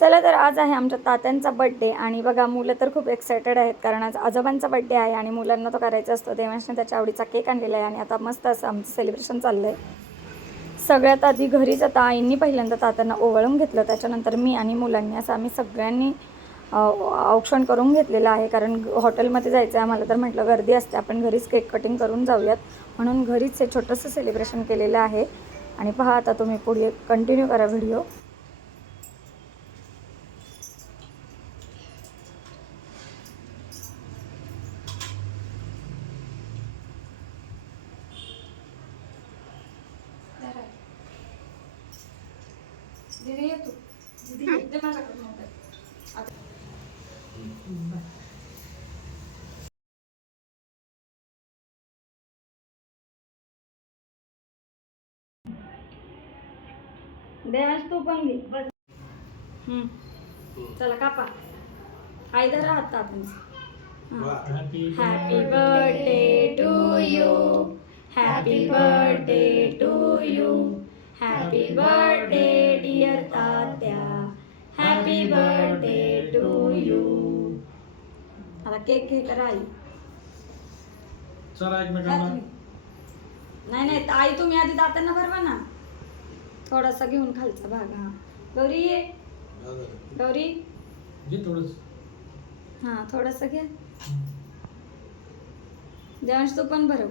चला तर आज आहे आमच्या तात्यांचा बड्डे आणि बघा मुलं तर खूप एक्सायटेड आहेत कारण आज आजोबांचा बड्डे आहे आणि मुलांना तो करायचा असतो. देवांशने त्याच्या आवडीचा केक आणलेला आहे आणि आता मस्त असं आमचं सेलिब्रेशन चाललं आहे. सगळ्यात आधी घरीच आता आईंनी पहिल्यांदा तात्यांना ओवाळून घेतलं, त्याच्यानंतर मी आणि मुलांनी असं आम्ही सगळ्यांनी औक्षण करून घेतलेलं आहे कारण हॉटेलमध्ये जायचं आहे आम्हाला. तर म्हटलं गर्दी असते, आपण घरीच केक कटिंग करून जाऊयात म्हणून घरीच हे छोटंसं सेलिब्रेशन केलेलं आहे. आणि पहा आता तुम्ही पुढे कंटिन्यू करा व्हिडिओ. दीदी ये तू, दीदी दे माझ्याकडे मोबाईल. देवांश तू पण घे बस. चला कापा. आईदा राहत तात्यांचं. Happy birthday to you, happy birthday to you, happy birthday dear Tatya, happy birthday to you. आता केक घे तर आई. चला एकमेकांना. नाही नाही आई तुम्ही आधी तात्यांना भरवा ना, थोडासा घेऊन खालचा भाग. हा गौरी ये, गौरी घे थोडंस. हां थोडंसं घ्या. देवांश तू पण भरव.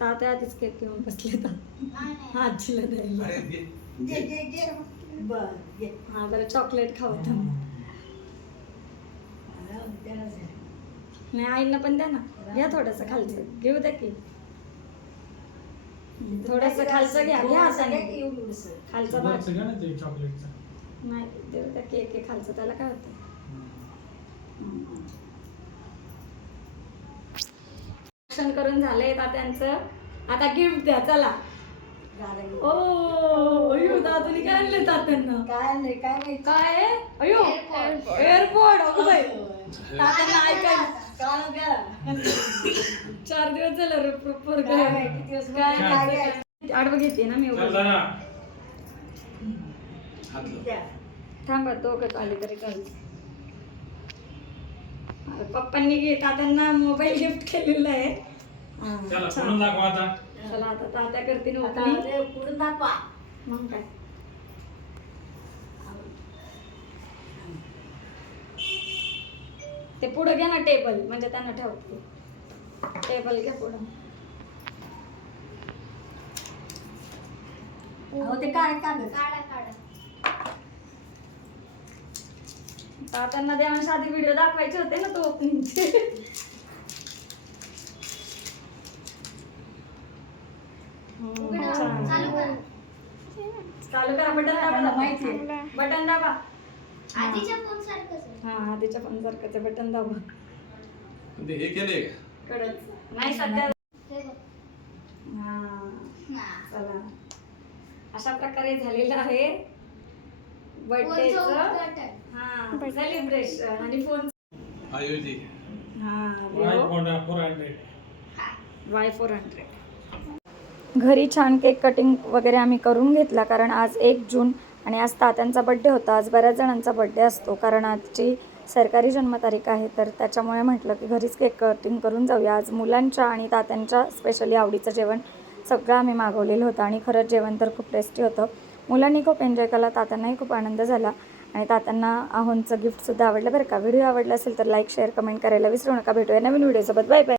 तात्या आधीच केक घेऊन बसले तर आजीला द्यायला. हा जरा चॉकलेट खाऊ नाही, आईंना पण द्या ना. घ्या थोडंसं खालचं, घेऊ द्या की थोडंसं खालचं घ्या. घ्या हाताने खालचा भाग. घ्या ना ते चॉकलेटचं. नाही देऊ द्या, केक आहे खालचं, त्याला काय होतं. करून झालंय तात्यांचं. आता गिफ्ट द्या चला. ओ अयो दादूनी काय आणले तात्यांना? काय अयो एअरपोर्ट. तात्यांना ऐकायला 4 दिवस झालं रे प्रॉपर. काय आडवं घेते ना मी. थांबा दोघं आले तरी चालेल. पप्पांनी तात्यांना मोबाईल गिफ्ट केलेला आहे. चला आता तात्या करतील पुढून दाखवा. मग काय ते पुढं घ्या ना टेबल, म्हणजे त्यांना ठेवते. टेबल घ्या पुढं. ते तात्यांना देवांश आधी व्हिडिओ दाखवायचे होते ना, तो ओपनिंगचे. चालू करा. बटन दाबा. माहिती बटन दाबा. आधीच्या फोन सारखंच. हा आधीच्या फोन सारखंच बटन दाबा. हे केले कडक नाही सध्या. चला अशा प्रकारे झालेलं आहे बर्थडेचं सेलिब्रेशन. आणि फोन Y400 घरी छान केक कटिंग वगैरे आम्ही करून घेतला कारण आज 1 जून आणि आज तात्यांचा बड्डे होता. आज बऱ्याच जणांचा बड्डे असतो कारण आजची सरकारी जन्मतारीख आहे, तर त्याच्यामुळे म्हटलं की घरीच केक कटिंग करून जाऊया. आज मुलांच्या आणि तात्यांच्या स्पेशली आवडीचं जेवण सगळं आम्ही मागवलेलं होतं आणि खरंच जेवण तर खूप टेस्टी होतं. मुलांनी खूप एन्जॉय केला, तात्यांनाही खूप आनंद झाला आणि तात्यांना आहोंचं गिफ्टसुद्धा आवडलं बरं का. व्हिडिओ आवडला असेल तर लाईक शेअर कमेंट करायला विसरू नका. भेटूया नवीन व्हिडिओसोबत. Bye bye.